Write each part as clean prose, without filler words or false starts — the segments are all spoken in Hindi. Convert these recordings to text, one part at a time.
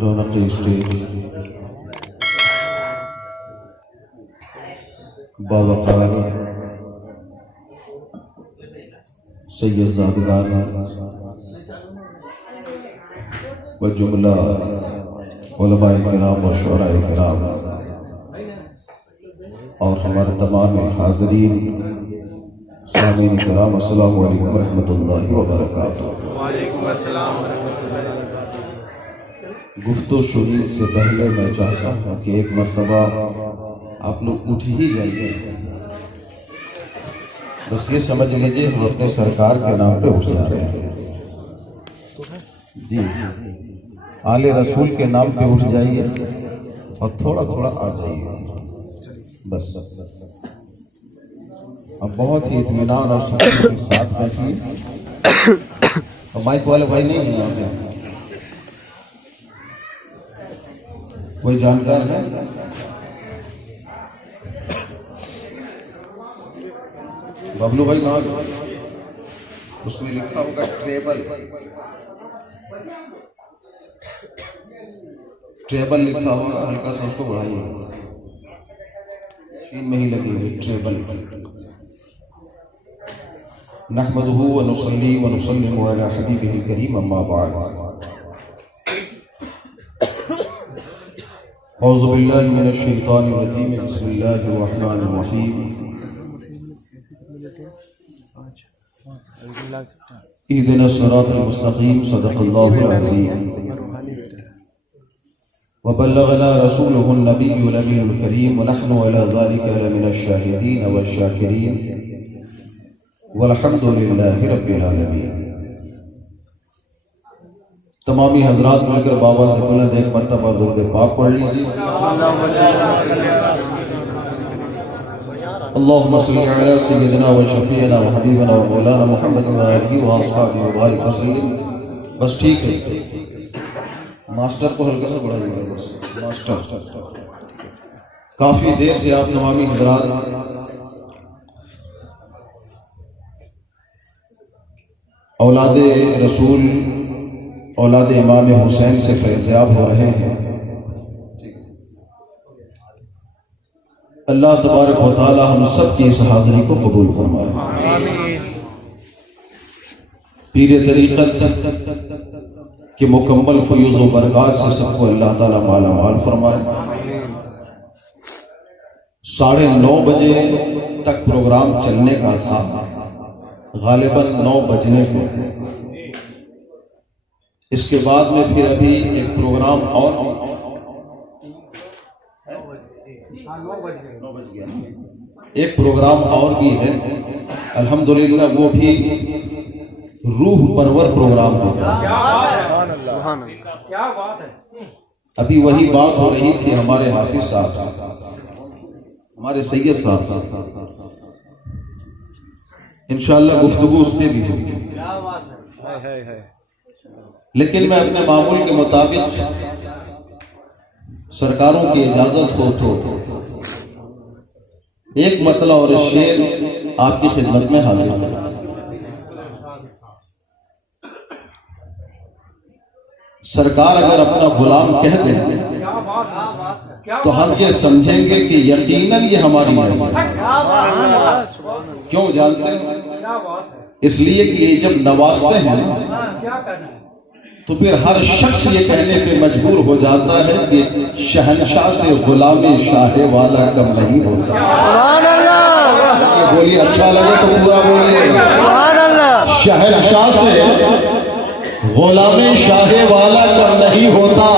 रौनक स्टेज बावकार सैयदजादगान व जुमला उलमाए किराम और शुअराए किराम और हमारे तमाम हाज़रीन सामीन किराम अस्सलामु अलैकुम रहमतुल्लाहि व बरकातुहू। वालेकुम अस्सलाम व रहमतुल्लाहि व बरकातुहू। गुफ्तो शुरू से पहले मैं चाहता हूँ कि एक मर्तबा आप लोग उठ ही जाइए। बस ये समझ लीजिए हम अपने सरकार के नाम पे उठ जा रहे हैं। जी आले रसूल के नाम पे उठ जाइए और थोड़ा थोड़ा आ जाइए बस। अब बहुत ही इत्मीनान और सुकून के साथ बैठिए। और माइक वाले भाई नहीं है यहाँ पे, कोई जानकार है? बबलू भाई कहाँ गए? उसमें लिखा होगा ट्रेबल, ट्रेबल लिखा होगा, हल्का सा उसको बढ़ाइए। चीन में ही लगी हुई ट्रेबल। नहमदुहु व नुसल्ली व नुसल्लिमु अला हबीबिहिल करीम अम्मा बाद। औज़ु बिल्लाहि मिनश शैतानिर रजीम बिस्मिल्लाहिर रहमानिर रहीम। इहदिनस सिरातल मुस्तकीम सदक़ल्लाहुल अज़ीम व बल्लगना रसूलुहुन नबियुल अमीनुल करीम व नहनु अला ज़ालिका लमिनश शाहिदीन व शाकिरीन वल्हम्दुलिल्लाहि रब्बिल आलमीन। तमामी हजरात मिलकर बाबा से बुलंद एक मर्तबा दुरूद पाक पढ़ लीजिए। अल्लाहुम्मा सल्लि अला सय्यिदिना व शफीना व हबीबना व मौलाना मुहम्मद व आलिहि व अस्हाबिहि व बारिक वसल्लम। बस ठीक है, मास्टर को हल्का सा बढ़ाइएगा बस। मास्टर काफी देर से आप तमामी हजरात औलादे रसूल औलाद इमाम हुसैन से फैज़याब हो रहे हैं। अल्लाह तबारक व तआला हम सब की इस हाज़िरी को कबूल फरमाए। पीर तरीक़त के मुकम्मल फ़यूज़ व बरक़ात से सबको अल्लाह ताला माला माल फरमाए। 9:30 बजे तक प्रोग्राम चलने का था, गालिबन 9 बजने को। इसके बाद में फिर अभी एक प्रोग्राम और 9 बज गया ना, एक प्रोग्राम और भी है अल्हम्दुलिल्लाह, वो भी रूह परवर प्रोग्राम होगा। क्या बात है। अभी वही बात हो रही थी हमारे हाफिज साहब से, हमारे सैयद साहब से। इंशाअल्लाह गुफ्तगू उसमें भी होगी। लेकिन मैं अपने मामूल के मुताबिक सरकारों की इजाजत हो तो एक मतला और शेर आपकी खिदमत में हाजिर है। सरकार अगर अपना गुलाम कह दे तो हम ये समझेंगे कि यकीनन ये हमारी है। क्यों जानते हैं? इसलिए कि ये जब नवाजते हैं तो फिर हर शख्स ये कहने पे मजबूर हो जाता है कि शहनशाह से गुलामे शाहे वाला कम नहीं होता। सुभान अल्लाह। ये बोलिए, अच्छा लगे तो पूरा बोलिए। सुभान अल्लाह। शहनशाह से गुलामे शाहे वाला कम नहीं होता।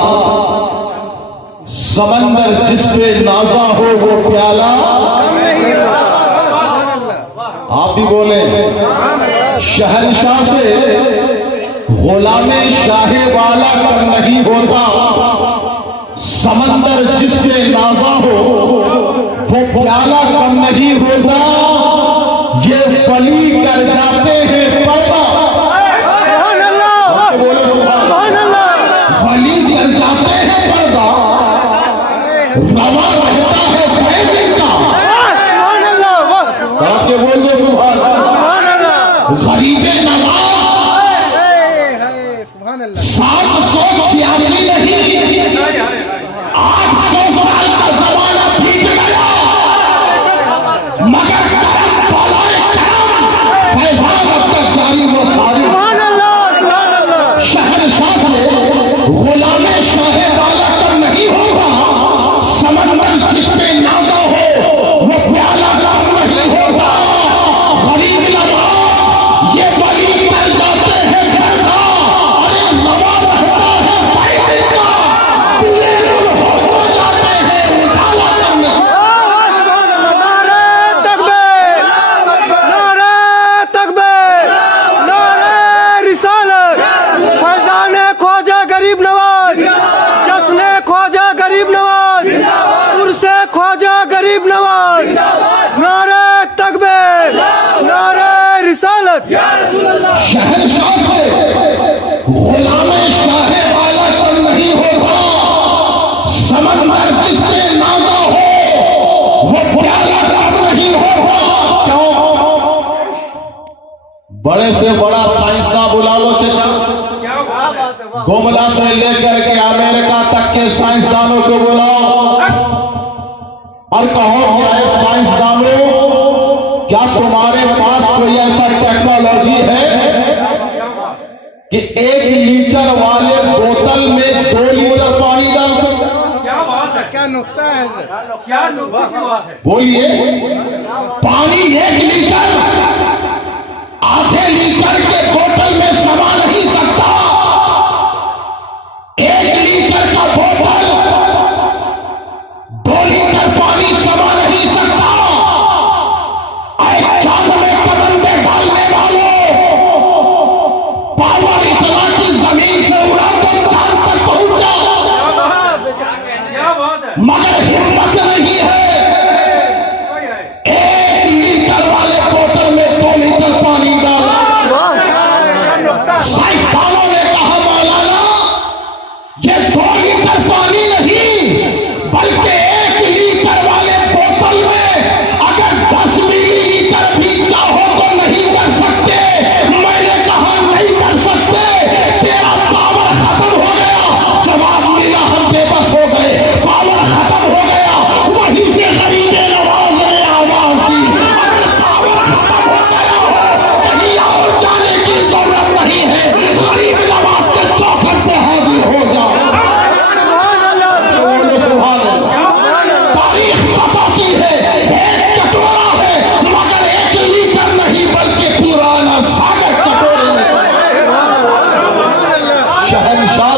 समंदर जिस पे नाजा हो वो प्याला कम नहीं होता। आप भी बोले, शहनशाह से गुलामे शाहे वाला कम नहीं होता। समंदर जिस पे नाजा हो वो प्याला कम नहीं होता। ये वली कर जाते हैं पर्दा। वली कर जाते हैं पर्दा, रवा रहता है फैज़ का। आपके बोल दो सुभान अल्लाह। गरीबे नवाज 786 नहीं नवाज, जश्न ख्वाजा गरीब नवाज, उर्से ख्वाजा गरीब नवाज, नारे तकबीर, नारे रिसालत। शहंशाह से गुलामे शाहे वाला कम नहीं होगा, समंदर जिससे नाजा हो वो प्याला कम नहीं होगा। क्यों? बड़े से बड़ा साइंसदान बुला लो चचा, गोमला से लेकर के अमेरिका तक के साइंसदानों को बुलाओ और कहो क्या है साइंसदानों, क्या तुम्हारे पास कोई ऐसा टेक्नोलॉजी है कि 1 लीटर वाले बोतल में 2 लीटर पानी डाल सकते? क्या बात है, क्या नुक्ता है? क्या नुक्ता की बात है? बोलिए, पानी 1 लीटर आधे लीटर के बोतल में समा नहीं सकता। 1 लीटर का बोतल 2 लीटर पानी समा नहीं सकता। चांद में कमंदे डालने वालों, पावर इतना कि जमीन से उड़ा कर चांद तक पहुंच जाओ, क्या बात है? मगर हिम्मत नहीं है 1 लीटर वाले बोतल में 2 लीटर पानी डाल। साइंसदानों ने कहा मौलाना ये 2 लीटर पानी नहीं बल्कि 1 लीटर वाले बोतल में अगर 10 मिलीलीटर भी चाहो तो नहीं कर सकते। मैंने कहा नहीं कर सकते, तेरा पावर खत्म हो गया। जवाब मिला हम बेबस हो गए, पावर खत्म हो गया। वहीं से गरीबे नवाज ने आवाज दी, अगर पावर खत्म हो गया हो कहीं और जाने की जरूरत नहीं है, गरीब नवाज के चौखट पे हाजिर हो जाओ। सुभान अल्लाह। तारीख बताती है 1 कटोरा है मगर 1 लीटर नहीं बल्कि पुराना सागर कटोरे में। शहंशाह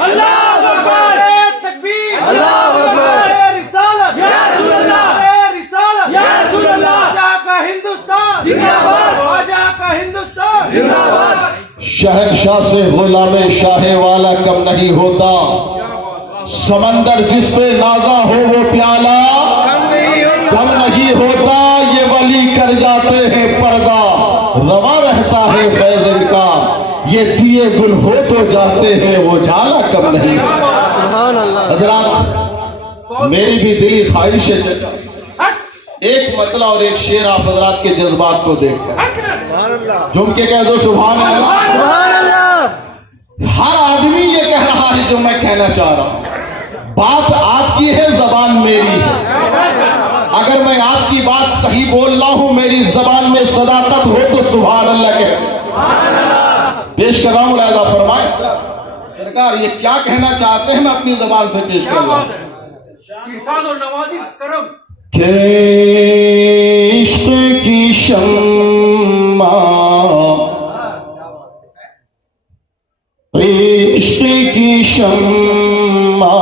अल्लाहू अकबर, तकबीर, अल्लाहू अकबर, रिसालत, या रसूल अल्लाह, रिसालत, या रसूल अल्लाह, ख्वाजा का हिंदुस्तान जिंदाबाद, ख्वाजा का हिंदुस्तान जिंदाबाद। शहंशाह से गुलामे शाहे वाला कम नहीं होता। समंदर जिस पे नाजा हो वो प्याला कम नहीं होता। ये वली कर जाते हैं पर्दा, रवा रहता है फैज़ इनका। ये दिए गुल हो तो जाते हैं वो जाला कम नहीं होता। सुभान अल्लाह। हजरात, मेरी भी दिली ख्वाहिश है चचा, एक मतला और एक शेर आप हजरात के जज्बात को देखकर झुम के कह दो सुभान अल्लाह। सुभान अल्लाह। हर आदमी ये कह रहा है जो मैं कहना चाह रहा हूं। बात आपकी है, जबान मेरी है। अगर मैं आपकी बात सही बोल रहा हूं, मेरी जबान में सदाकत हो तो सुभान अल्लाह कह। पेश कर रहा हूं, लाजा फरमाए सरकार ये क्या कहना चाहते हैं, मैं अपनी जबान से पेश कर क्या रहा हूं। बात है? इरशाद और नवाजिश करम। के इश्क की शम्मा, इश्क की शम्मा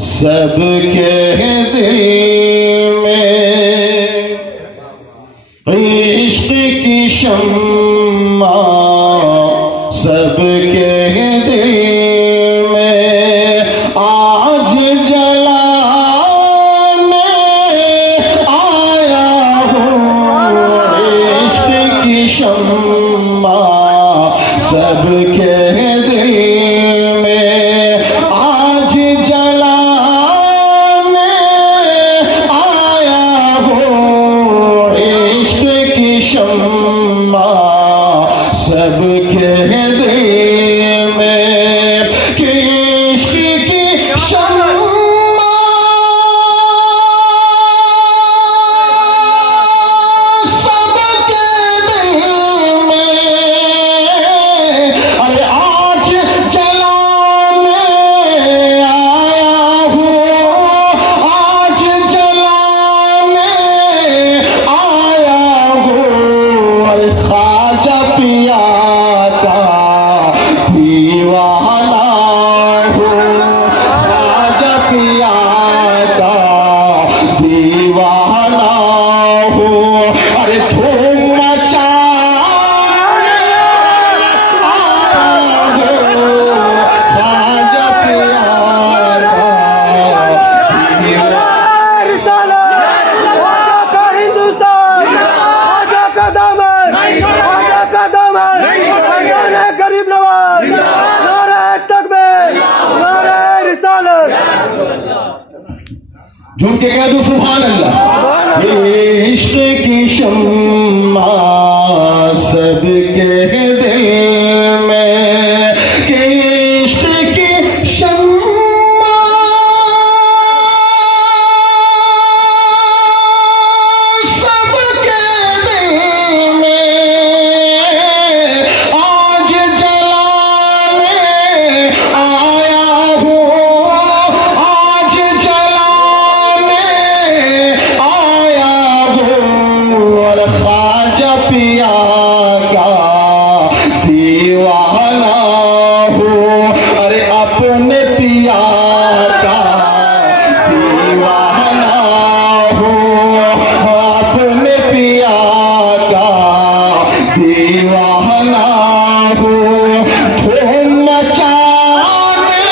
सबके दिल में, इश्क की शम्मा सबके दिल में आज जलाने आया हूँ। इश्क की शम्मा सबके दिल में आज जलाने आया हूँ। इश्क की शम्मा सबके दिल में, कि इश्क की शम्मा सबके दिल में, अरे आज जलाने आया हूँ। आज जलाने आया हूँ। अरे ख्वाजा पिया का दीवाना हूँ। ख्वाजा पिया का दीवाना हूँ। अरे धूम मचाने आया हूँ। झूम के कह दो सुभान अल्लाह। ये इश्क की शम्मा सबके दिल में, कि इश्क की शम्मा सबके दिल में आज जलाने आया हूँ, आज जलाने आया हूँ, और ख्वाजा पिया का दीवाना हूँ, अरे अपने पिया का दीवाना हूँ, अपने पिया का दीवाना हूँ, धूम मचाने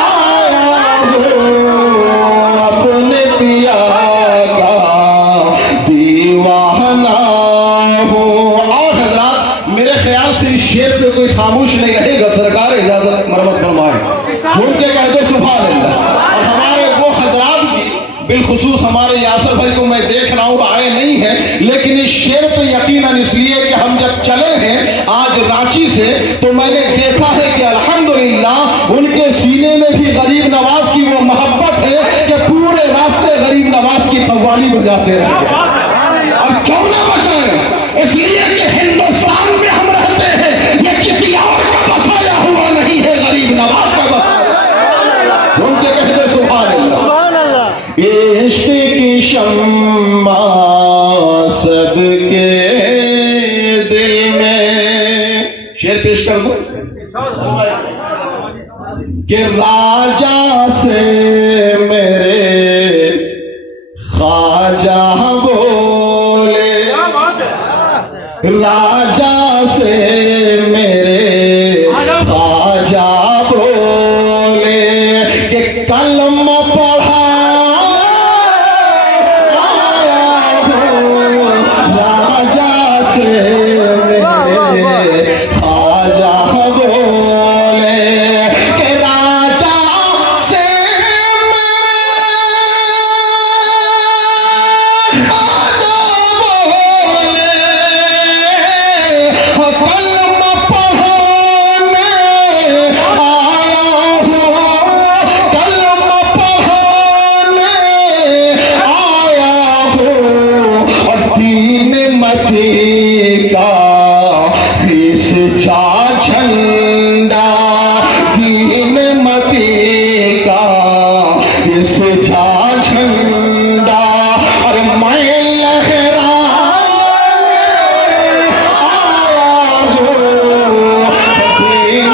आया हूँ, अपने पिया का दीवाना हूँ। और हज़रात, मेरे ख्याल से इस शेर पे कोई खामोश नहीं रहेगा, सरकार इजाजत मरमत फरमाए, झूम के कह दो सुभान अल्लाह। और हमारे वो हजरात भी, बिलखुसूस हमारे यासर भाई को मैं देख रहा हूँ आए नहीं है, लेकिन इस शेर पे यकीनन इसलिए कि हम जब चले हैं आज रांची से, तो मैंने देखा है कि अल्हम्दुलिल्लाह उनके सीने में भी गरीब नवाज की वो मोहब्बत है कि पूरे रास्ते गरीब नवाज की कव्वाली बजाते रहते हैं। और क्यों ना बजाएं, इसलिए कि हिंदुस्तान में हम रहते हैं, ये किसी और का बसाया हुआ नहीं है, गरीब नवाज का बसाया। उनके कहते सुभान अल्लाह। इश्क की शम्मा सबके दिल में, शेर पेश कर दो कि राजा से मेरे ख्वाजा बोले, राजा से मेरे ख्वाजा बोले कि कलम पढ़ा आया हूँ, राजा से मेरे ख्वाजा बोले कि राजा से झंडा दीन मती का इस झा झंडा, और मैं लहरा आया हूँ दीन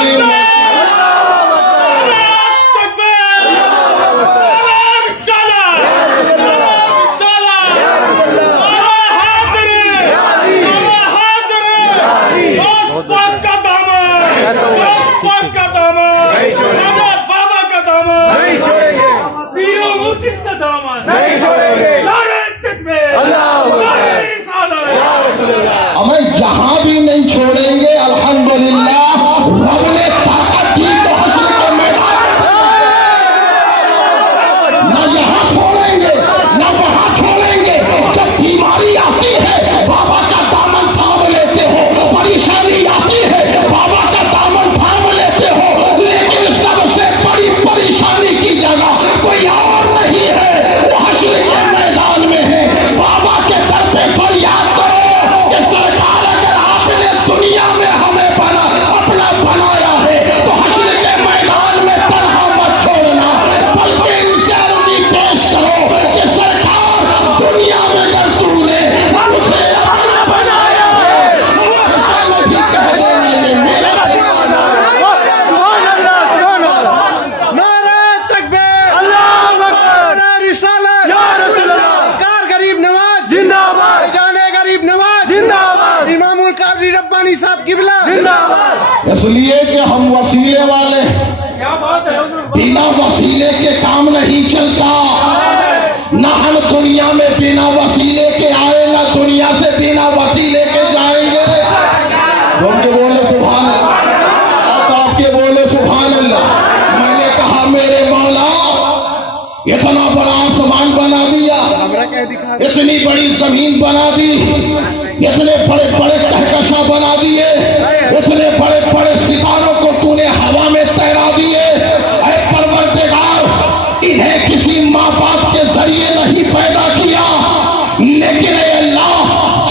मैं यहाँ भी नहीं छोड़ेंगे। अल्हम्दुलिल्लाह रब ने ताकत दी तो हश्र के मैदान न यहाँ छोड़ेंगे न वहाँ छोड़ेंगे। जब बीमारी आती है बाबा का दामन थाम लेते हो, परेशानी आती है बाबा का दामन थाम लेते हो, लेकिन सबसे बड़ी परेशानी की जगह कोई और नहीं है, वो हश्र के मैदान में है। बाबा के दर पे फरियाद करो कि सरकार अगर आपने दुनिया में हमें अपना बनाया है तो हश्र के मैदान में तन्हा मत छोड़ना, बल्कि इनसे अर्जी पेश करो कि सरकार दुनिया में अगर तूने मुझे अपना बनाया है मुझसे मैं भी कह देना ये मेरा दीवाना है। सुभान अल्लाह, सुभान अल्लाह, नारे तकबीर, अल्लाहू अकबर, नारे रिसालत, या रसूल अल्लाह, कार गरीब नवाज जिंदाबाद, जाने गरीब नवाज जिंदाबाद, इमामुल कादरी रब्बानी साहब किबला जिंदाबाद। इसलिए कि हम वसीले वाले हैं, बिना वसीले के काम नहीं चलता। ना हम दुनिया में बिना वसीले के आए, ना दुनिया से बिना वसीले के जाएंगे। उनके बोले सुभान अल्लाह, आपके बोले सुभान अल्लाह। मैंने कहा मेरे मौला इतना बड़ा इतनी बड़ी जमीन बना दी, इतने बड़े बड़े कहकशा बना दिए, इतने बड़े बड़े सितारों को तूने हवा में तैरा दिए। ऐ परवरदिगार, इन्हें किसी माँ बाप के जरिए नहीं पैदा किया, लेकिन ऐ अल्लाह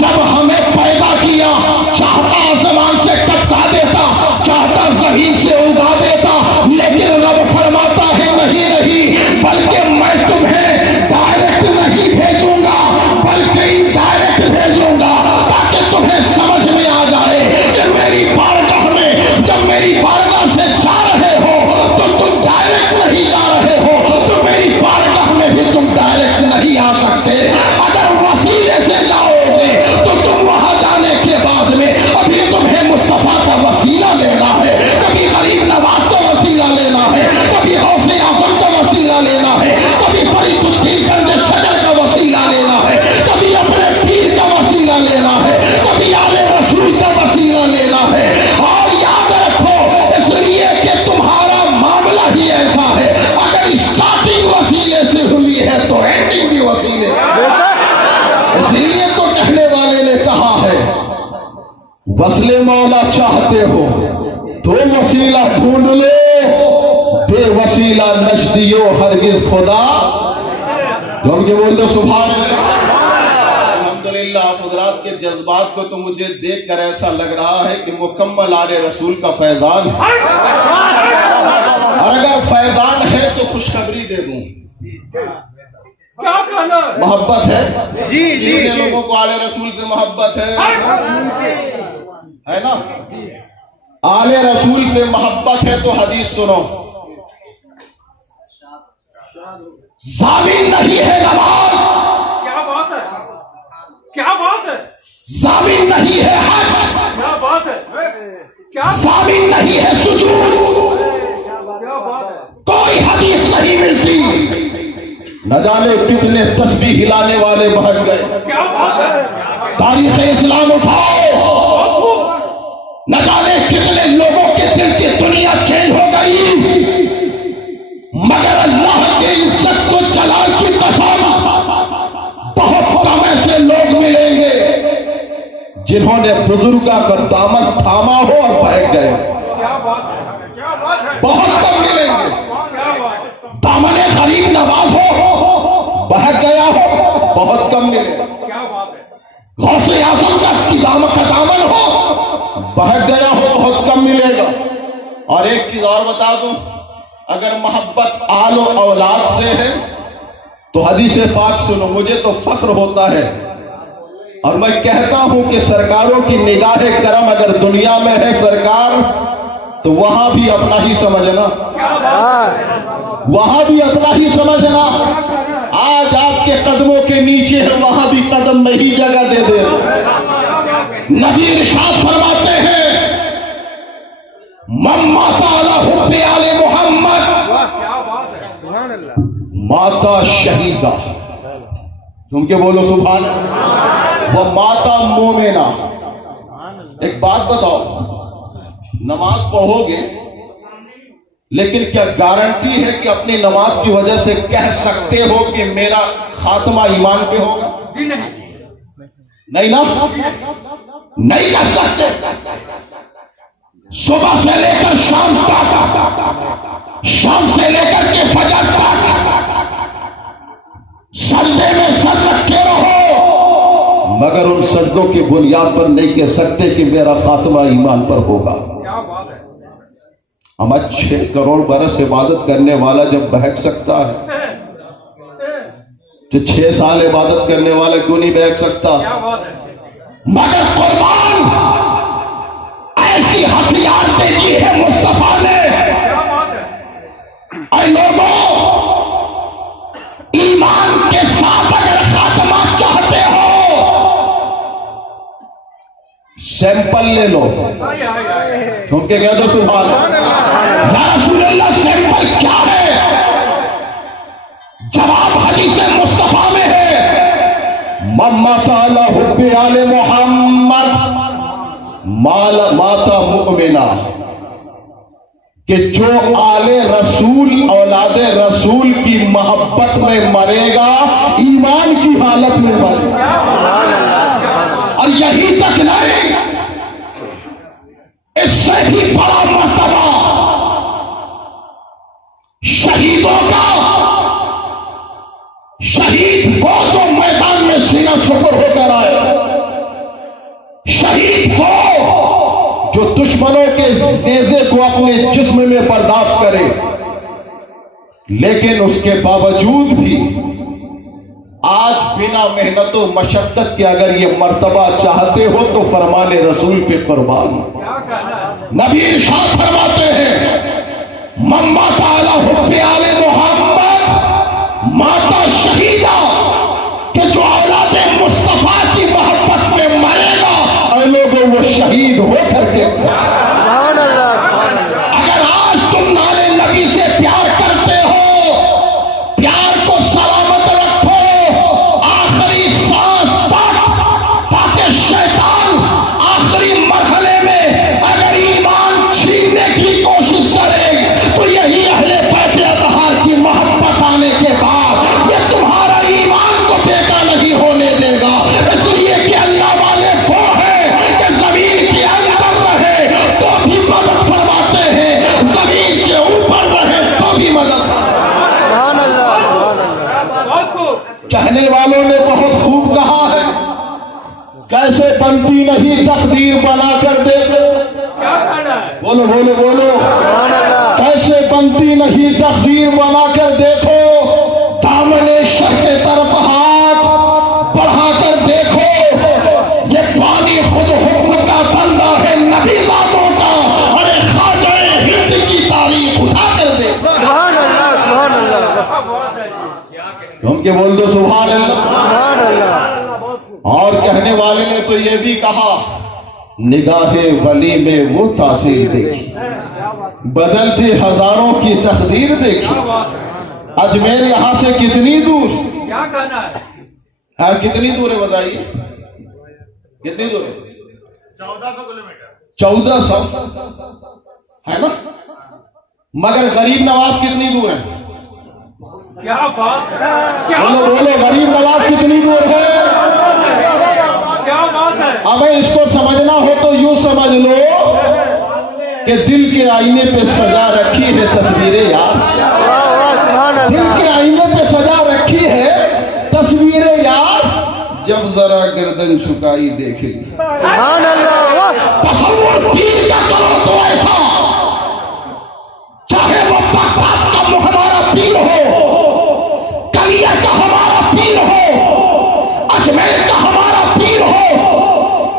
जब हमें पैदा किया, चाहता आसमान से टपका देता, चाहता जमीन से उगा देता, लेकिन रब फरमाता है नहीं नहीं, बल्कि मैं तुम्हें डायरेक्ट नहीं भेजूंगा, बल्कि इनडायरेक्ट भेजूंगा, ताकि तुम्हें समझ में आ जाए कि मेरी बारगाह में जब मेरी बारगाह से जा रहे हो तो तुम डायरेक्ट नहीं जा रहे हो, तो मेरी बारगाह में भी तुम डायरेक्ट नहीं आ सकते। अगर वसीले से जाओगे तो तुम वहां जाने के बाद में अभी तुम्हें मुस्तफा का वसीला लेना है, कभी गरीब नवाज का वसीला लेना है, कभी गौसे आजम का वसीला लेना है, कभी फरीदुद्दीन गंज शजर का वसीला लेना है, कभी अपने पीर का वसीला लेना है, कभी आले रसूल का वसीला लेना है। और याद रखो, इसलिए कि तुम्हारा मामला ही ऐसा है, अगर स्टार्टिंग वसीले से हुई है तो एंडिंग भी वसीले। इसीलिए तो कहने वाले ने कहा है, वसले मौला चाहते हो तो वसीला ढूंढ लो, बेवसीला नजदियो हरगिज खुदा। जो हम बोल दो सुभान अल्लाह। अल्हम्दुलिल्लाह, हज़रात के जज्बात को तो मुझे देखकर ऐसा लग रहा है कि मुकम्मल आले रसूल का फैजान है। और अगर फैजान है तो खुशखबरी दे दूं, क्या कहना है? मोहब्बत है जी जी जितने लोगों को आले रसूल से मोहब्बत है ना, आले रसूल से मोहब्बत है तो हदीस सुनो, जामिन नहीं है नमाज, क्या बात है, क्या बात है, जामिन नहीं है हज, क्या बात है, क्या जामिन नहीं है सुजूद, क्या बात है, कोई हदीस नहीं मिलती। न जाने कितने तस्बीह हिलाने वाले बहक गए। क्या बात है, तारीख इस्लाम उठाओ, न जाने कितने लोगों के दिल की दुनिया चेंज हो गई, मगर अल्लाह के इज्जत को जलाल की कसम बहुत कम ऐसे लोग मिलेंगे जिन्होंने बुजुर्गा का दामन थामा हो और बहक गए। क्या बात है, बहुत कम मिलेंगे। क्या बात है, दामने गरीब नवाज हो, बहक गया हो, बहुत कम मिलेगा। क्या बात है, गौसे आजम का दामन हो, बहक गया हो, बहुत कम मिलेगा। और एक चीज और बता दूं, अगर मोहब्बत आलो औलाद से है तो हदीस पाक सुनो, मुझे तो फख्र होता है और मैं कहता हूं कि सरकारों की निगाह करम अगर दुनिया में है सरकार, तो वहां भी अपना ही समझना, वहां भी अपना ही समझना। आज आपके कदमों के नीचे है, वहां भी कदम में ही जगह दे दे। नबी इरशाद फरमाते हैं, माता अला हुब्बे आले मोहम्मद, क्या बात है, सुभान अल्लाह। माता शहीदा, तुम के बोलो सुभान, वो माता मोमेना। एक बात बताओ, नमाज पढ़ोगे लेकिन क्या गारंटी है कि अपनी नमाज की वजह से कह सकते हो कि मेरा खात्मा ईमान पे होगा? जी नहीं, नहीं ना, नहीं कह सकते। सुबह से लेकर शाम तक, शाम से लेकर के फजर तक सजदे में सर रखे रहो, मगर उन सजदों की बुनियाद पर नहीं कह सकते कि मेरा खात्मा ईमान पर होगा। क्या बात है, हम 6 करोड़ बरस इबादत करने वाला जब बहक सकता है, जो 6 साल इबादत करने वाला क्यों नहीं बहक सकता? क्या बात है, मगर कुर्बान ऐसी हथियार दे दी है मुस्तफा ने। क्या बात है, ऐ लोगों, ईमान के साथ अगर खात्मा चाहते हो, सैंपल ले लो। आइए आइए, तुम के कह दो सुभान अल्लाह। या रसूल अल्लाह, सैंपल क्या है? जवाब हदीस मुस्तफा में है, माता अला हुब्बे आले मोहम्मद, माता मुमिना। कि जो आले रसूल औलादे रसूल की मोहब्बत में मरेगा ईमान की हालत में मरेगा। और यही तक नहीं, इससे भी बड़ा मर्तबा शहीदों का, शहीद वो जो मैदान में सीना सुपर होकर आए, शहीद वो जो दुश्मनों के नेज़े को अपने जिस्म में बर्दाश्त करे, लेकिन उसके बावजूद भी आज बिना मेहनतों मशक्कत के अगर ये मर्तबा चाहते हो तो फरमाने रसूल पे कुर्बान। नबी इरशाद फरमाते हैं, मम्मा ताला हुब्बे आले मोहम्मद माता शहीदा, कि जो औलादे मुस्तफा की मोहब्बत में मरेगा और लोगों वो शहीद हो करके। अगर आज तुम नारे नबी से प्यार करते हो, प्यार को सलामत रखो आखिरी सांस तक, ताकि शैतान आखिरी मरहले में अगर ईमान छीनने की कोशिश करे तो यही अहले बैत अतहार की मोहब्बत आने के बाद ये तुम्हारा ईमान को बेका नहीं होने देगा। इसलिए कि अल्लाह वाले वो है कि जमीन के अंदर रहे तो भी मदद फरमाते हैं, जमीन के ऊपर रहे तो भी मदद। कहने वालों ने बहुत खूब कहा है, कैसे बनती नहीं तकदीर बनाकर देखो। बोलो बोलो बोलो, कैसे बनती नहीं तकदीर बनाकर देखो, दामने शर के तरफ हाथ बढ़ाकर देखो, ये पानी खुद हुक्म का बंदा है नबी ज़ातों का, अरे ख्वाजा हिंद की तारीख उठाकर देखो। सुभान अल्लाह, सुभान अल्लाह, तुम के बोल दो सुभान अल्लाह, सुभान अल्लाह। और कहने वाले ने तो ये भी कहा, निगाहे वली में वो तासीर देखी, बदलती हजारों की तकदीर देखी। अजमेर यहां से कितनी दूर, क्या कहना है? हाँ कितनी दूर है बताइए, कितनी दूर है? 1400 किलोमीटर। 1400 है ना, मगर गरीब नवाज कितनी दूर है? क्या बात है, क्या बोलो बोलो, गरीब नवाज कितनी दूर है? क्या बात है? अब इसको समझना हो तो यूं समझ लो कि दिल के आईने पे सजा रखी है तस्वीरें यार, वाह वाह, सुभान दिल अल्लाह। के आईने पे सजा रखी है तस्वीरें यार, जब जरा गर्दन झुकाई देखेगी। सुभान अल्लाह, वाह। तसव्वुर पीर का करो तो ऐसा, चाहे वो बागबाग का हमारा पीर हो, कलिया का हमारा पीर हो, अजमेर का हमारा पीर हो,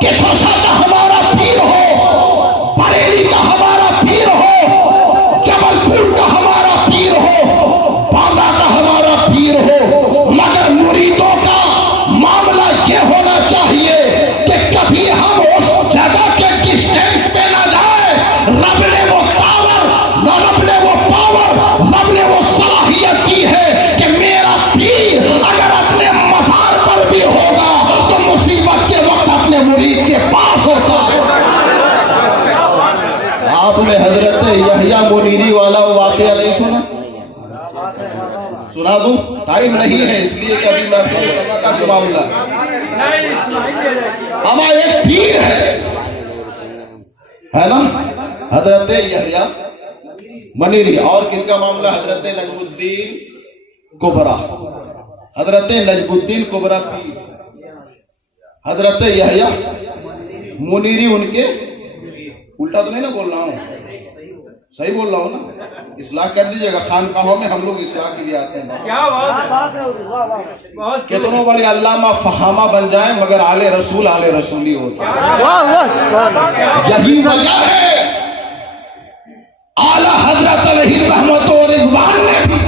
कि छोछा का हमारा पीर हो, बरेली का हमारा पीर हो, जबलपुर का हमारा पीर हो, बांदा का हमारा पीर हो, मगर मुरीदों का मामला यह होना चाहिए कि कभी हम उस जगह के डिस्टेंस पे ना जाए। रब ने वो पावर, रब ने वो पावर, रब ने वो सलाहियत की है कि मेरा पीर अगर अपने मज़ार पर भी होगा तो मुसीबत के वक्त अपने मुरीद के पास होगा। आपने हजरत यहया मुनीरी वाला वाकया नहीं सुना? सुना दूं? टाइम नहीं है इसलिए कि अभी मैं सभा का जो मामला नहीं सुनाइए। हमारा एक पीर है ना, हजरत यहया मुनीरी। और किनका मामला? हजरत नजमुद्दीन कुबरा, हजरत नजमुद्दीन कुबरा पीर, हजरत यहया मुनीरी उनके। उल्टा तो नहीं ना बोल रहा हूँ, सही बोल रहा हूँ ना? इस्लाह कर दीजिएगा, खानकाहों में हम लोग इस्लाह के लिए आते हैं। क्या बात है, बहुत कितनों बड़े अल्लामा फहामा बन जाए मगर आले रसूली होता है। वाह वाह, सुभान अल्लाह। यही वजह है आला हजरत अलैहि रहमत और रिज़वान ने भी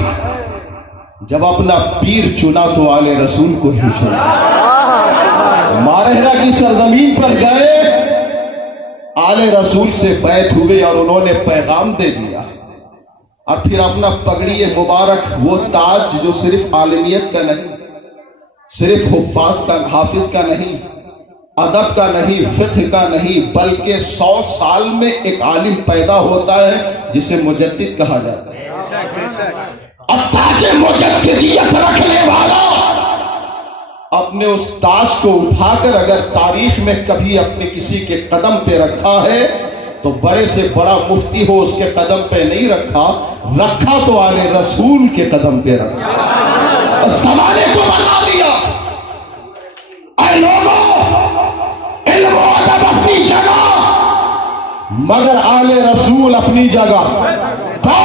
जब अपना पीर चुना तो आले रसूल को ही चुना। मारहरा की सरजमीन पर गए, आले रसूल से बैत हुए और उन्होंने पैगाम दे दिया, और फिर अपना पगड़ी मुबारक, वो ताज जो सिर्फ आलमियत का नहीं, सिर्फ हुफ्फाज का, हाफिज का नहीं, अदब का नहीं, फिक्र का नहीं, बल्कि 100 साल में एक आलिम पैदा होता है जिसे मुजद्दिद कहा जाता है। अब ताज मुजद्दिदियत रखने वाला अपने उस ताज को उठाकर अगर तारीख में कभी अपने किसी के कदम पे रखा है तो बड़े से बड़ा मुफ्ती हो उसके कदम पे नहीं रखा, रखा तो आले रसूल के कदम पे रखा, ज़माने को बना दिया। ऐ लोगों, इल्म और अदब अपनी जगह, मगर आले रसूल अपनी जगह। तो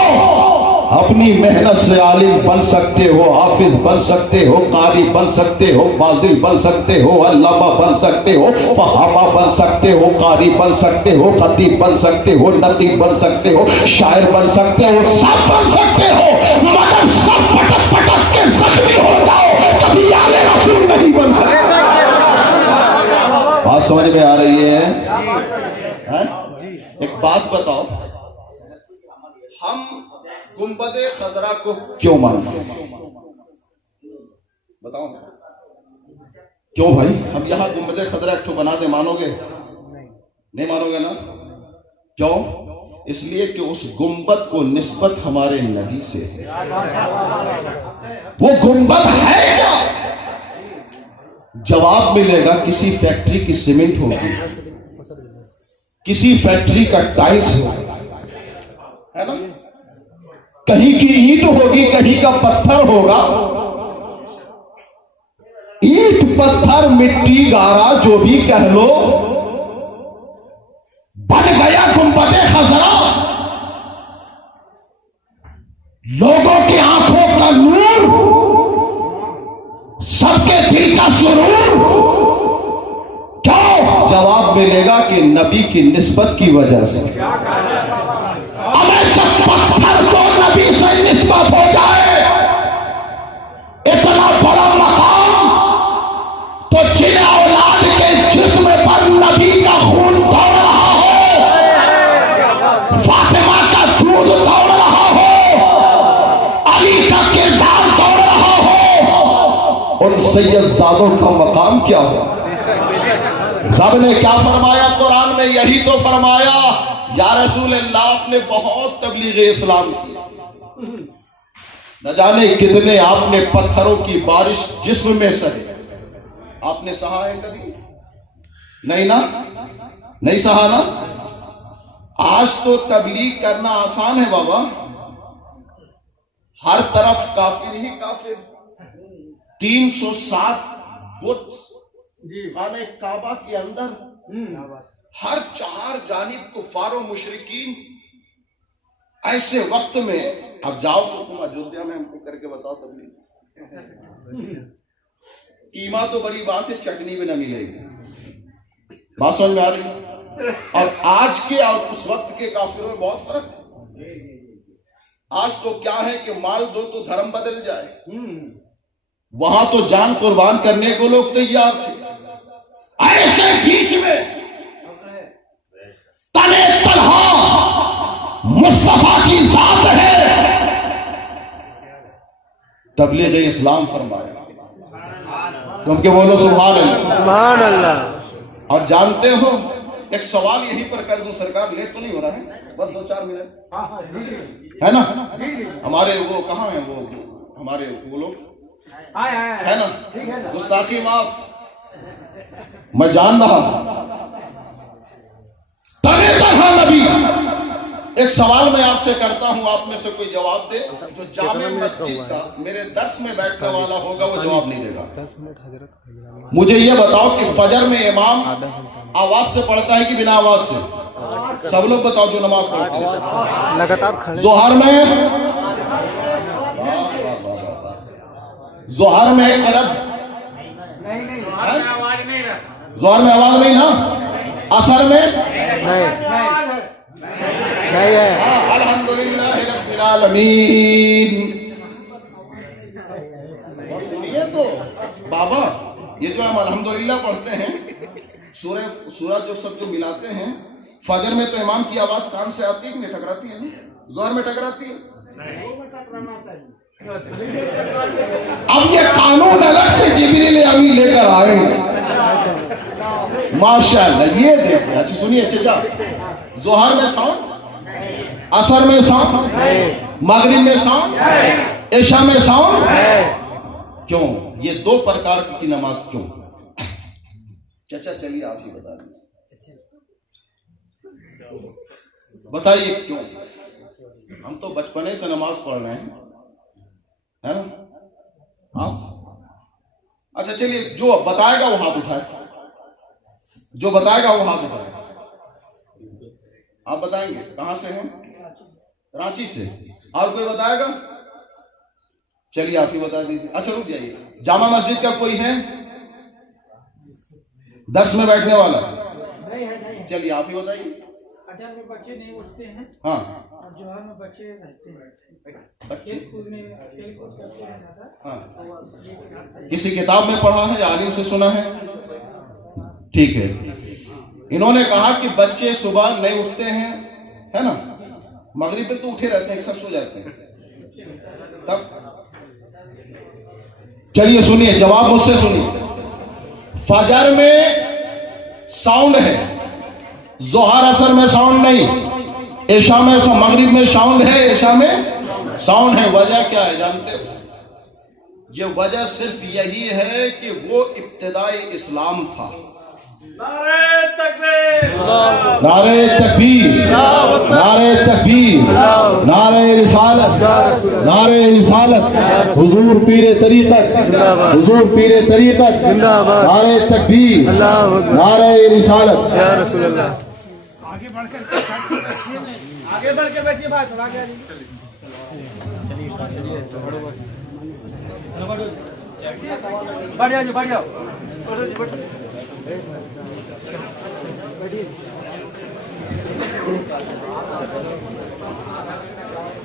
अपनी मेहनत से आलिम बन सकते हो, हाफिज बन सकते हो, कारी बन सकते हो, फाजिल बन सकते हो, अल्लामा बन सकते हो, फहामा बन सकते हो, कारी बन सकते हो, खतीब बन सकते हो, नतीब बन सकते हो, शायर बन सकते हो, सब बन सकते हो, मगर सब पटक पटक के जख्मी हो जाओ, कभी आले रसूल नहीं बन सकते। बात समझ में आ रही है? एक बात बताओ, हम गुंबदे खजरा को क्यों मानते हैं? बताओ क्यों भाई? हम यहां गुंबदे खजरा एक बना दे, मानोगे? नहीं मानोगे ना? क्यों? इसलिए कि उस गुंबद को निस्बत हमारे नबी से है। वो गुंबद है क्या? जवाब मिलेगा, किसी फैक्ट्री की सीमेंट होगी, किसी फैक्ट्री का टाइल्स होगा, है ना? कहीं की ईंट होगी, कहीं का पत्थर होगा। ईंट, पत्थर, मिट्टी, गारा, जो भी कह लो, बन गया गुंबदे खजरा। लोगों की आंखों का नूर, सबके दिल का सुरूर। क्यों? जवाब मिलेगा कि नबी की निस्बत की वजह से। अबे जब पत्थर को नबी से निस्बत हो जाए, इतना बड़ा मकाम, तो जिन औलाद के जिस्म पर नबी का खून दौड़ रहा हो, फातिमा का दूध दौड़ रहा हो, अली का किरदार दौड़ रहा हो, उन सैयदजादों का मकाम क्या हो? रब ने क्या फरमाया कुरान में? यही तो फरमाया, या रसूल अल्लाह, आपने बहुत तबलीग इस्लाम की, न जाने कितने आपने पत्थरों की बारिश जिस्म में सहे। आपने सहा है कभी? नहीं ना? नहीं सहा ना? आज तो तबलीग करना आसान है बाबा, हर तरफ काफिर ही काफिर। 307 बुत खाने काबा के अंदर, हर 4 जानिब कुफारो मुशरिकीन। ऐसे वक्त में अब जाओ तो तुम अयोध्या में हमको करके बताओ तबलीग। कीमा तो बड़ी बात है, चटनी भी ना मिलेगी। बात समझ में आ रही? और आज के और उस वक्त के काफिरों में बहुत फर्क है। आज तो क्या है कि माल दो तो धर्म बदल जाए, वहां तो जान कुर्बान करने को लोग तैयार थे। ऐसे बीच में तने तन्हा मुस्तफा की जात है, तबलीग इस्लाम फरमाया। तुम के बोलो सुभान अल्लाह, सुभान अल्लाह। और जानते हो, एक सवाल यहीं पर कर दूं, सरकार लेट तो नहीं हो रहा है? बस 2-4 मिनट है ना? हमारे वो कहाँ है, वो हमारे वो लोग है ना, गुस्ताखी माफ, मैं जान रहा हूं। तने तन्हा नबी, एक सवाल मैं आपसे करता हूं, आप में से कोई जवाब दे। जो जामे मस्जिद का मेरे दर्स में बैठने वाला होगा वो जवाब नहीं देगा। मुझे ये बताओ कि फजर में इमाम आवाज से पढ़ता है कि बिना आवाज से? सब लोग बताओ जो नमाज पढ़ते हैं। लगातार जोहर में, जोहर में कलद नहीं, आवाज नहीं रहता। जोहर में आवाज नहीं ना? असर में नहीं है। अल्हम्दुलिल्लाह रब्बिल आलमीन। और सुनिए तो बाबा, ये जो हम अल्हम्दुलिल्लाह पढ़ते हैं, सूरज जो सब जो मिलाते हैं, फजर में तो इमाम की आवाज कान से आती है, टकराती है ना? जोहर में टकराती है? अब ये कानून अलग से जिब्रील अमीन लेकर आए। माशाअल्लाह। ये देखो, अच्छा सुनिए चचा, जोहर में साउंड, असर में साउंड, मगरिब में साउंड, इशा में साउंड, क्यों? ये दो प्रकार की नमाज क्यों? चचा चलिए आप ही बता दीजिए, बताइए क्यों? हम तो बचपने से नमाज पढ़ रहे हैं, है ना? आप अच्छा चलिए, जो बताएगा वो हाथ उठाए, जो बताएगा वो हाथ उठाए। आप बताएंगे कहां से हैं? रांची से। और कोई बताएगा? चलिए आप ही बता दीजिए। अच्छा रुक जाइए, जामा मस्जिद का कोई है दर्स में बैठने वाला? नहीं है। चलिए आप ही बताइए। अजहर में बच्चे नहीं उठते हैं हाँ, और जोहर में बच्चे रहते हैं, बच्चे खेल कूद करते हैं ज्यादा। हाँ, किसी किताब में पढ़ा है, आलिम से सुना है? ठीक है, इन्होंने कहा कि बच्चे सुबह नहीं उठते हैं, है ना? मगरिब में तो उठे रहते हैं, अक्सर सो जाते हैं। तब चलिए सुनिए, जवाब मुझसे सुनिए। फजर में साउंड है, जोहर असर में साउंड नहीं, इशा में मगरिब में साउंड है, इशा में साउंड है। वजह क्या है जानते हो? ये वजह सिर्फ यही है कि वो इब्तिदाई इस्लाम था। नारे तकबीर, नारे तकबीर, नारे तकबीर, नारे रिसालत, नारे रिसालत, हुजूर पीरे तरीकत, हुजूर पीरे तरीकत जिंदाबाद, नारे तकबीर, नारे रिसालत, या रसूल अल्लाह। आगे बढ़ के बैठिए भाई, थोड़ा आगे बढ़ जाओ।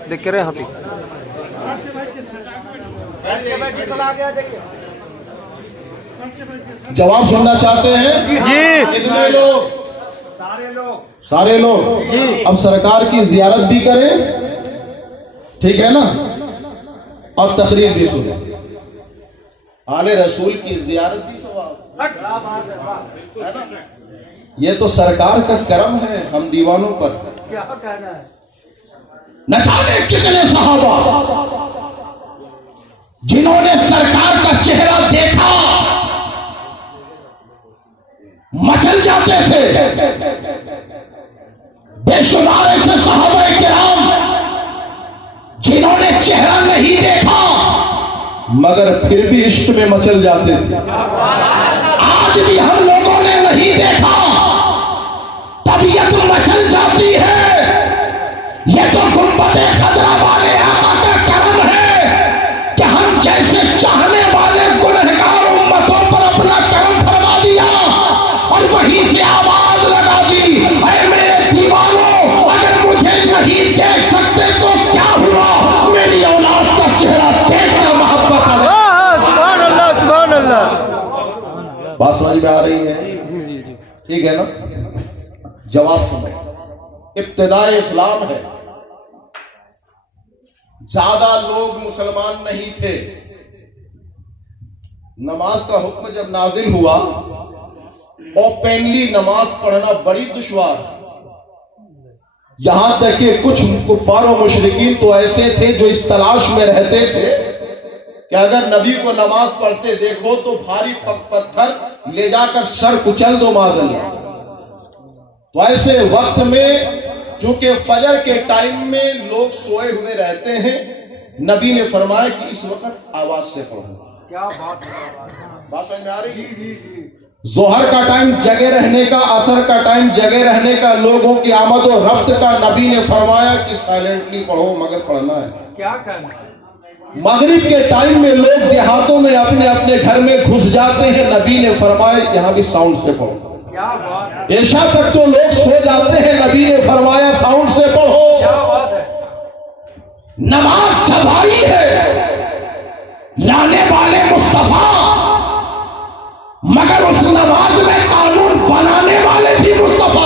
देख के रहे हाथी। जवाब सुनना चाहते हैं जी? कितने लोग? सारे लोग जी। अब सरकार की जियारत भी करें, ठीक है ना, और तकरीर भी सुने। आले रसूल की जियारत भी सवाब है ना? ये तो सरकार का करम है हम दीवानों पर। क्या कहना है? न जाने कितने सहाबा जिन्होंने सरकार का चेहरा देखा मचल जाते थे। बेशुमार ऐसे सहाबा किराम जिन्होंने चेहरा नहीं देखा मगर फिर भी इश्क में मचल जाते थे। आज भी हम लोगों ने नहीं देखा, तबीयत मचल जाती है। ये तो गुंबदे खदरा वाले आका का करम है कि हम जैसे चाहने वाले गुनहगार उम्मतों पर अपना करम फरमा दिया और वहीं से आवाज लगा दी, ऐ मेरे दीवानों, अगर मुझे नहीं देख सकते तो क्या हुआ, मेरी औलाद का चेहरा देखकर मोहब्बत आ गई। सुभान अल्लाह, सुभान अल्लाह। बात समझ में आ रही है? ठीक है ना? जवाब सुनो, इब्तिदाई इस्लाम है। ज्यादा लोग मुसलमान नहीं थे। नमाज का हुक्म जब नाजिल हुआ, ओपनली नमाज पढ़ना बड़ी दुश्वार। यहां तक कि कुछ कुफ्फार और मुशरिकीन तो ऐसे थे जो इस तलाश में रहते थे कि अगर नबी को नमाज पढ़ते देखो तो भारी पत्थर ले जाकर सर कुचल दो माज़अल्लाह। तो ऐसे वक्त में चूंकि फजर के टाइम में लोग सोए हुए रहते हैं, नबी ने फरमाया कि इस वक्त आवाज से पढ़ो। क्या बात समझ में आ रही है? जोहर का टाइम जगे रहने का, असर का टाइम जगे रहने का, लोगों की आमद और रफ्त का, नबी ने फरमाया कि साइलेंटली पढ़ो मगर पढ़ना है। क्या करना? मगरिब के टाइम में लोग देहातों में अपने अपने घर में घुस जाते हैं, नबी ने फरमाया यहां भी साउंड से पढ़ो। क्या बात? ऐशा तक तो लोग सो जाते हैं, नबी ने फरमाया साउंड से पढ़ो। क्या बात है? नमाज जब आई है लाने वाले मुस्तफा, मगर उस नमाज में कानून बनाने वाले भी मुस्तफा।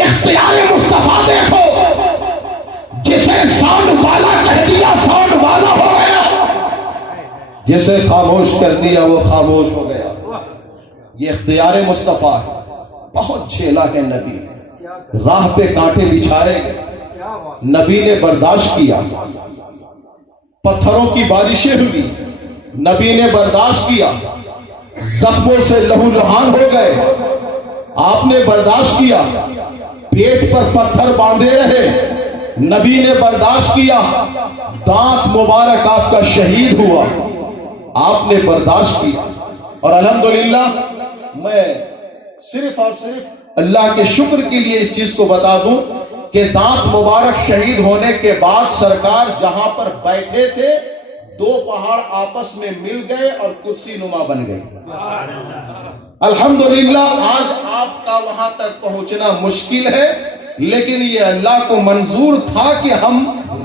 इख्तियार मुस्तफा देखो, जिसे साउंड वाला कह दिया साउंड वाला हो गया, जिसे खामोश कर दिया वो खामोश हो गया। ये इख्तियार मुस्तफ़ा है, बहुत झेला है नबी, राह पे कांटे बिछाए, नबी ने बर्दाश्त किया, पत्थरों की बारिशें हुई, नबी ने बर्दाश्त किया, जख्मों से लहूलुहान हो गए, आपने बर्दाश्त किया, पेट पर पत्थर बांधे रहे, नबी ने बर्दाश्त किया, दांत मुबारक आपका शहीद हुआ, आपने बर्दाश्त किया। और अल्हम्दुलिल्लाह मैं सिर्फ और सिर्फ अल्लाह के शुक्र के लिए इस चीज को बता दूं कि दांत मुबारक शहीद होने के बाद सरकार जहां पर बैठे थे, दो पहाड़ आपस में मिल गए और कुर्सी नुमा बन गई। अल्हम्दुलिल्लाह आज आपका वहां तक पहुंचना मुश्किल है, लेकिन ये अल्लाह को मंजूर था कि हम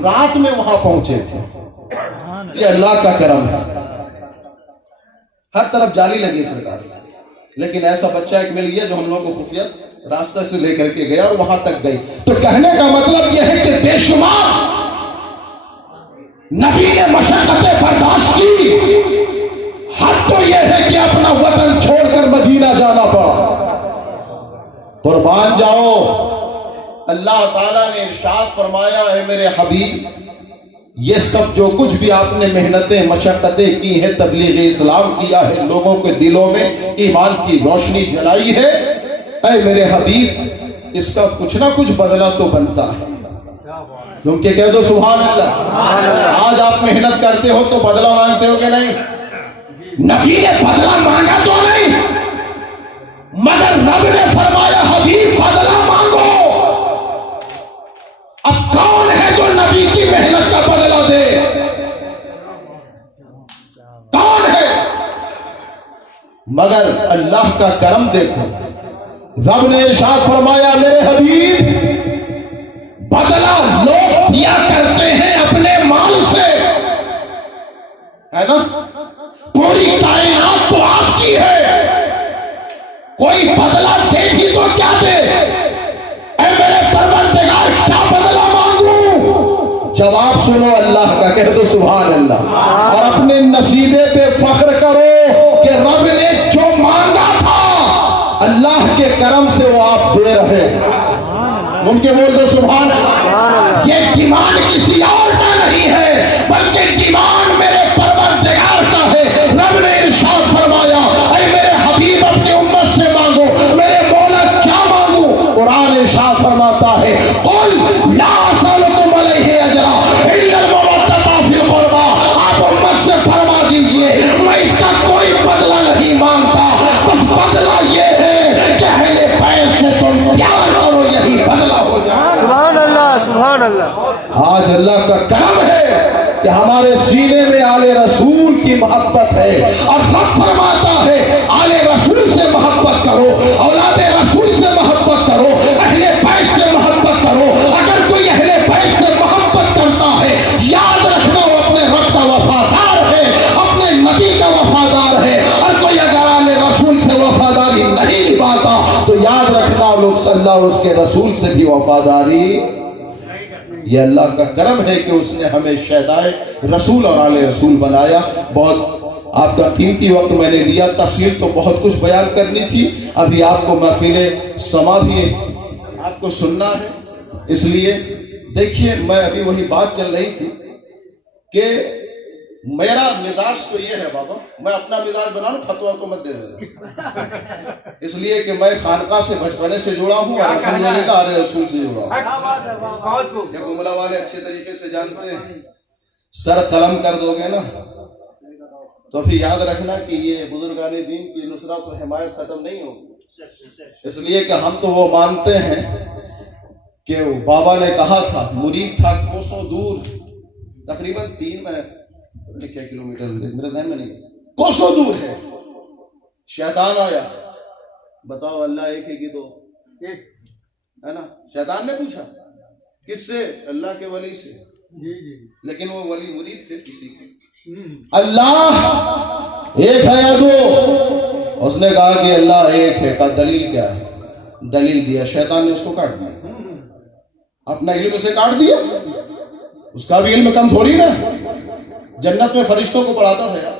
रात में वहां पहुंचे थे। ये अल्लाह का करम है। हर तरफ जाली लगी सरकार, लेकिन ऐसा बच्चा एक मिल गया जो हम लोगों को खुफिया रास्ते से लेकर के गया और वहां तक गई। तो कहने का मतलब यह है कि बेशुमार नबी ने मशक्कतें बर्दाश्त की, हद तो यह है कि अपना वतन छोड़कर मदीना जाना पड़ा। कुर्बान जाओ, अल्लाह ताला ने इरशाद फरमाया है मेरे हबीब, ये सब जो कुछ भी आपने मेहनतें मशक्कतें की है, तबलीग इस्लाम किया है, लोगों के दिलों में ईमान की रोशनी जलाई है, ऐ मेरे हबीब इसका कुछ ना कुछ बदला तो बनता है। क्योंकि कह दो सुभान अल्लाह। आज आप मेहनत करते हो तो बदला मांगते हो कि नहीं? नबी ने बदला मांगा तो नहीं, मगर रब ने फरमाया हबीब बदला मांगो। अब कौन है जो नबी की मेहनत का बदला दे? कौन है? मगर अल्लाह का करम देखो, रब ने इरशाद फरमाया मेरे हबीब बदला लोग दिया करते हैं अपने माल से, है ना? पूरी कायनात तो आपकी है, कोई बदला दे भी तो क्या दे? ऐ मेरे परवरदिगार क्या बदला मांगू? जवाब सुनो अल्लाह का, कह दो सुभान अल्लाह। और अपने नसीबे पे फख्र करो कि रब ने जो मांगा था अल्लाह के करम से वो आप दे रहे हैं। उनके बोल दो सुभान अल्लाह। ये डिमांड किसी और का नहीं है, बल्कि डिमांड मेरे परवरदिगार का है। रब ने इरशाद फरमाया ऐ मेरे हबीब अपनी उम्मत से मांगो। मेरे मौला क्या मांगू? कुरान इरशाद फरमाता है कुल ला असअलुकुम अलैहि अजरा इल्ला अल-मवद्दता फिल कुर्बा। आप उम्मत से फरमा दीजिए मैं इसका कोई बदला नहीं मांगता, बस बदला ये है कि अहले बैत से तुम प्यार करो, यही बदला हो जाए। सुभान अल्लाह, सुभान अल्लाह। आज अल्लाह का करम है कि हमारे सीने में आले रसूल की मोहब्बत है, और रब फरमाता है आले रसूल से मोहब्बत करो, औलादे रसूल से मोहब्बत करो, अहले बैत से मोहब्बत करो। अगर कोई अहले बैत से मोहब्बत करता है, याद रखना वो अपने रब का वफादार है, अपने नबी का वफादार है। और कोई अगर आले रसूल से वफादारी नहीं निभाता तो याद रखना लोग सल्लल्लाहु अलैहि उसके रसूल से भी वफादारी। ये अल्लाह का करम है कि उसने हमें शहदाए रसूल और आले रसूल बनाया। बहुत आपका कीमती वक्त मैंने लिया, तफसील तो बहुत कुछ बयान करनी थी, अभी आपको महफिले समा भी आपको सुनना है। इसलिए देखिए मैं अभी वही बात चल रही थी कि मेरा मिजाज तो ये है बाबा, मैं अपना मिजाज बना लूं, फतवा को मत दे देना। इसलिए कि मैं खानका से बचपने से जुड़ा हूँ और अल्हम्दुलिल्लाह आले रसूल से जुड़ा हूँ। जब गुमला वाले अच्छे तरीके से जानते हैं, सर कलम कर दोगे ना तो फिर याद रखना कि ये बुजुर्गाने दीन की नुसरत और हिमायत खत्म नहीं होगी। इसलिए कि हम तो वो मानते हैं कि बाबा ने कहा था मुरीद था कोसों दूर, तकरीबन 3 क्या किलोमीटर मेरे ज़हन में नहीं, कोसों दूर है। शैतान आया, बताओ अल्लाह एक है कि दो? एक है ना। शैतान ने पूछा किससे? अल्लाह के वली से। लेकिन वो वली मुरीद थे किसी के। अल्लाह एक है या दो? उसने कहा कि अल्लाह एक है। का दलील क्या है? दलील दिया, शैतान ने उसको काट दिया, अपना इल्म से काट दिया। उसका भी इल्म कम थोड़ी ना, जन्नत में फरिश्तों को पढ़ाता था यार।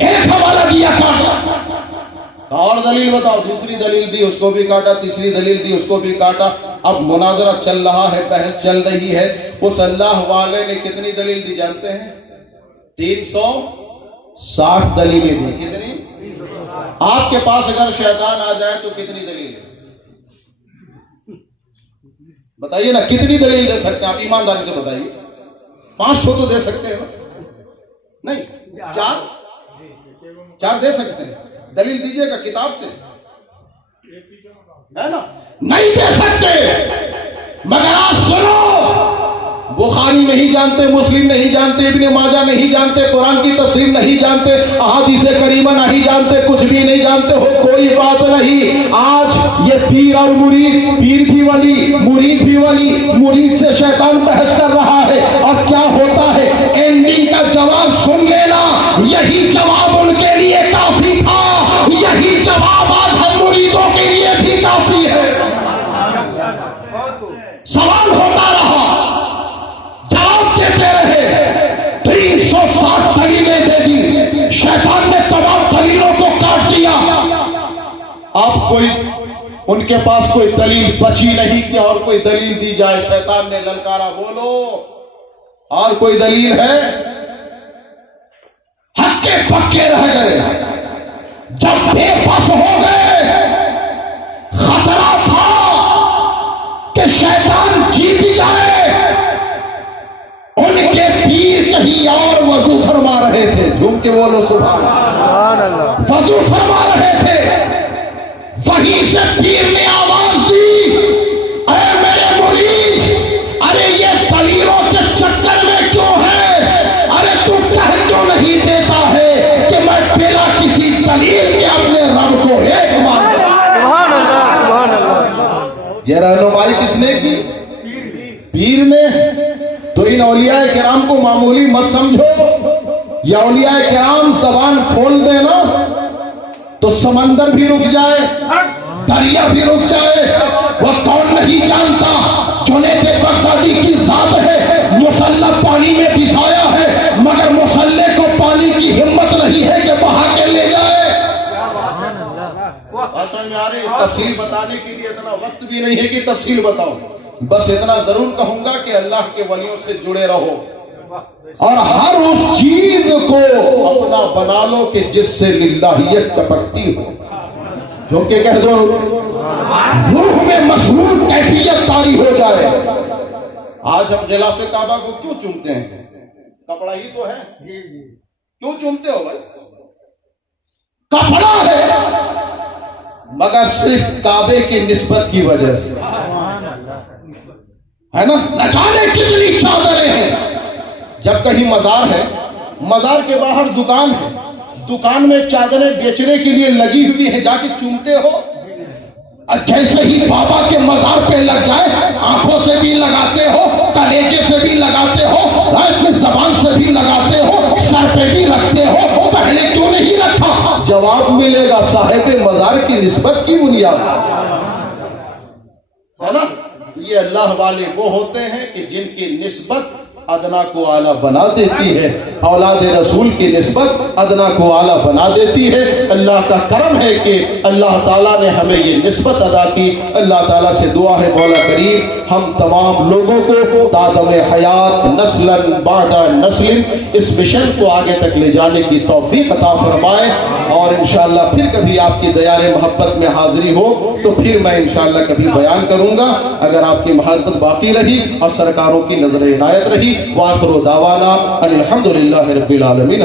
एक हवाला दिया काटा, और दलील बताओ, दूसरी दलील दी उसको भी काटा, तीसरी दलील दी उसको भी काटा। अब मुनाजरा चल रहा है, बहस चल रही है। उस अल्लाह वाले ने कितनी दलील दी जानते हैं? 360 दलीलें दी। कितनी? आपके पास अगर शैतान आ जाए तो कितनी दलील है? बताइए ना, कितनी दलील दे सकते हैं आप? ईमानदारी से बताइए। 500 तो दे सकते हैं नहीं? 4 दे सकते हैं। दलील दीजिएगा किताब से, है ना? नहीं दे सकते। मगर आज सुनो, बुखारी नहीं जानते, मुस्लिम नहीं जानते, इब्ने माजा नहीं जानते, कुरान की तफसीर नहीं जानते, अहादीस करीमा नहीं जानते, कुछ भी नहीं जानते हो, कोई बात नहीं। आज ये पीर और मुरीद, पीर भी वली, मुरीद भी वली, मुरीद से शैतान बहस कर रहा है। और क्या होता है? एंडिंग का जवाब सुन लेना, यही जवाब उनके लिए काफी था, यही जवाब आज हम मुरीदों के लिए भी काफी है। सवाल होता रहा, जवाब देते रहे, 360 दलीलें दे दी, शैतान ने तमाम दलीलों को काट दिया। अब कोई उनके पास कोई दलील बची नहीं कि और कोई दलील दी जाए। शैतान ने ललकारा, बोलो और कोई दलील है? हक्के पक्के रह गए। जब बेबस हो गए, खतरा था कि शैतान जीत जाए। उनके पीर कहीं और वजू फरमा रहे थे। झूम के बोलो सुभान अल्लाह। वजू फरमा रहे थे, वहीं से पीर ने आवाज दी, अरे मेरे मुरीद, अरे ये दलीलों के चक्कर में क्यों है? अरे तू कह क्यों नहीं देता है कि मैं बिना किसी दलील के अपने रब को एक मानता हूं? सुभान अल्लाह, सुभान अल्लाह। ये रहनुमाई किसने की? पीर ने। तो इन औलियाए किराम को मामूली मत समझो। या औलियाए किराम जबान खोल देना तो समंदर भी रुक जाए, दरिया भी रुक जाए। वो कौन नहीं जानता, जुनैद बगदादी की जात है, मुसल्ला पानी में बिछाया है, मगर मुसल्ले को पानी की हिम्मत नहीं है कि बहा के ले जाए। तफसील बताने के लिए इतना वक्त भी नहीं है कि तफसील बताओ। बस इतना जरूर कहूंगा कि अल्लाह के वलियों से जुड़े रहो और हर उस चीज को अपना बना लो कि जिससे लिल्लाहियत टपकती हो। जो कि कह दो, रूह में मशहूर कैफियत तारी हो जाए। आज हम गिलाफे काबा को क्यों चूमते हैं? कपड़ा ही तो है। क्यों चूमते हो भाई? कपड़ा है, मगर सिर्फ काबे की निस्बत की वजह से, है ना? न जाने कितनी चादरें हैं। जब कहीं मजार है, मजार के बाहर दुकान है, दुकान में चादरें बेचने के लिए लगी हुई है, जाके चूमते हो। जैसे ही बाबा के मजार पे लग जाए, आंखों से भी लगाते हो, कलेजे से भी लगाते हो, अपनी जबान से भी लगाते हो, सर पे भी रखते हो। पहले क्यों नहीं रखा? जवाब मिलेगा साहिब मजार की निस्बत की बुनियाद, है ना? ये अल्लाह वाले वो होते हैं कि जिनकी निस्बत अदना को आला बना देती है। औलाद रसूल की निस्बत अदना को आला बना देती है। अल्लाह का करम है कि अल्लाह ताला ने हमें ये निस्बत अदा की। अल्लाह ताला से दुआ है, मौला करीम हम तमाम लोगों को तादम हयात नस्लन बादा नस्लिन इस मिशन को आगे तक ले जाने की तौफीक अता फरमाए। और इंशाअल्लाह फिर कभी आपकी दयारे मोहब्बत में हाजिरी हो तो फिर मैं इंशाअल्लाह कभी बयान करूंगा। अगर आपकी मोहब्बत बाकी रही और सरकारों की नजर इनायत रही, वाखिर दावाना अनिल हम्दुलिल्लाहि रब्बिल आलमीन।